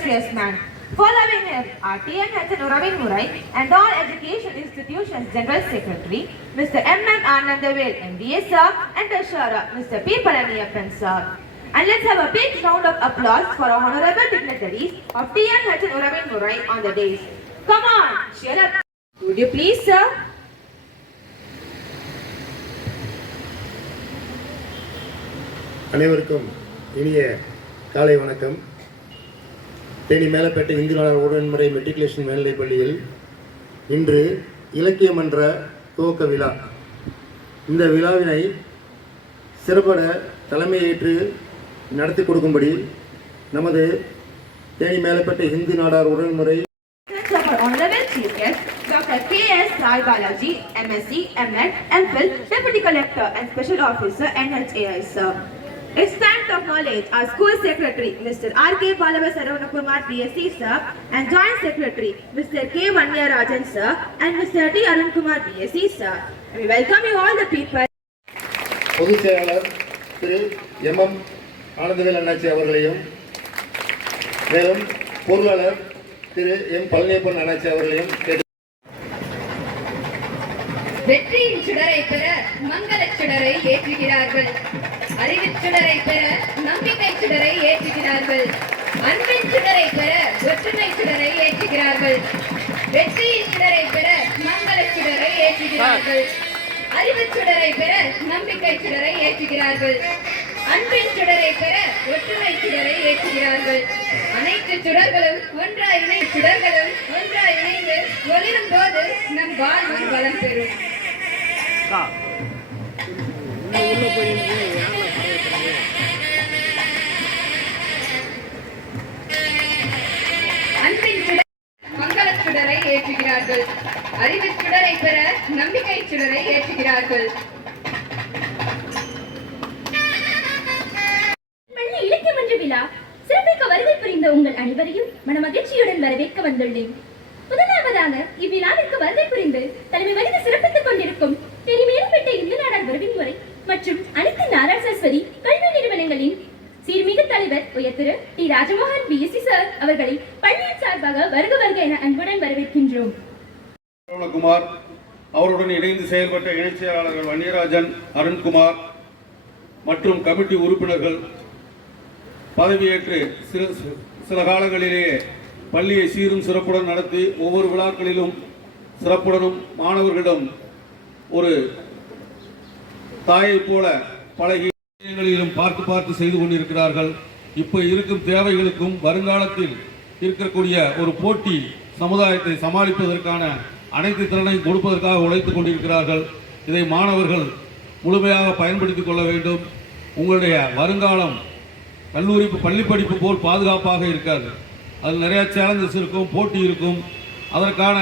industrious man. Following him are T.N.H. Uravin Murai and all education institutions General Secretary, Mr. M.M. Anandavel, MBA sir, and Treasurer, Mr. P. Palaniyappan sir. And let's have a big round of applause for our honorable dignitaries of T.N.H. Uravin Murai on the days. Come on, cheer up. Would you please, sir? அனைவருக்கும் இனிய காலை வணக்கம். Theni Melapettai Hindu Nadar உடன்முறை matriculation மேல்நிலைப் பள்ளியில் இன்று இலக்கிய மன்ற துவக்க விழா. இந்த விழாவினை சிறப்பட தலைமையேற்று நடத்தி கொடுக்கும்படி நமது Theni Melapettai Hindu Nadar உடன்முறை Dr. K.S. Sai Balaji, MSc, M.Ed, M.Phil, Deputy Collector and Special Officer, NHAI, sir. It's time to acknowledge our School Secretary, Mr. R.K. Pallava Saravakumar, BSc, sir, and Joint Secretary, Mr. K. Vanniyarajan, sir, and Mr. T. Arun Kumar, BSc, sir. We welcome you all the people. பொதுச் செயலாளர் திரு M.M. Anandavel அண்ணாச்சி அவர்களையும், மேலும் பொருளாளர் திரு M. Palaniappan அண்ணாச்சி அவர்களையும் வெற்றியின் சுடரை பெற மங்கள சுடரை ஏற்றுகிறார்கள். அறிவின் சுடரை பெற நம்பிக்கை சுடரை ஏற்றுகிறார்கள். அன்பின் சுடரை பெற ஒற்றுமை சுடரை ஏற்றுகிறார்கள். வெற்றியின் சுடரை பெற மங்கள சுடரை ஏற்றுகிறார்கள். அறிவு சுடரை பெற நம்பிக்கை சுடரை ஏற்றுகிறார்கள். அன்பின் சுடரை பெற ஒற்றுமை சுடரை ஏற்றுகிறார்கள். அனைத்து சுடர்களும் ஒன்றாய் இணைந்து ஒளிரும் போது நம் வாழ்வு பலம் பெறும். அன்பின் சுடரை மங்கள சுடரை ஏற்றுகிறார்கள். அறிவு சுடரை பெற நம்பிக்கை சுடரை ஏற்றுகிறார்கள். இலக்கிய மன்ற விழா சிறப்பிக்க வருகை புரிந்த உங்கள் அனைவரையும் மனமகிழ்ச்சியுடன் வரவேற்க வந்துள்ளேன். முதலாவதாக இவ்விழாவிற்கு வருகை புரிந்து தலைமை வகித்து சிறப்பித்துக் கொண்டிருக்கும் தேனி மேலப்பேட்டை இந்து நாடார் உறவின் முறை மற்றும் அனைத்து நாராயண சரஸ்வதி கல்வி நிறுவனங்களின் சீர்மிகு தலைவர் உயர் திரு டி. ராஜமோகன் பிஎஸ்சி சார் அவர்களை பள்ளியின் சார்பாக வருக என அன்புடன் வரவேற்கின்றோம். குமார் அவருடன் இணைந்து செயல்பட்ட இணைச் செயலாளர்கள் வன்னியராஜன், அருண்குமார் மற்றும் கமிட்டி உறுப்பினர்கள் பதவியேற்று சில காலங்களிலேயே பள்ளியை சீரும் சிறப்புடன் நடத்தி ஒவ்வொரு விழாக்களிலும் சிறப்புடனும் மாணவர்களிடம் ஒரு தாயை போல பழகி பார்த்து செய்து கொண்டிருக்கிறார்கள். இப்போ இருக்கும் தேவைகளுக்கும் வருங்காலத்தில் இருக்கக்கூடிய ஒரு போட்டி சமுதாயத்தை சமாளிப்பதற்கான அனைத்து திறனையும் கொடுப்பதற்காக உழைத்துக் கொண்டிருக்கிறார்கள். இதை மாணவர்கள் முழுமையாக பயன்படுத்திக் கொள்ள வேண்டும். உங்களுடைய வருங்காலம் கல்லூரி பள்ளி படிப்பு போல் பாதுகாப்பாக இருக்காது. அதில் நிறைய சேலஞ்சஸ் இருக்கும், போட்டி இருக்கும். அதற்கான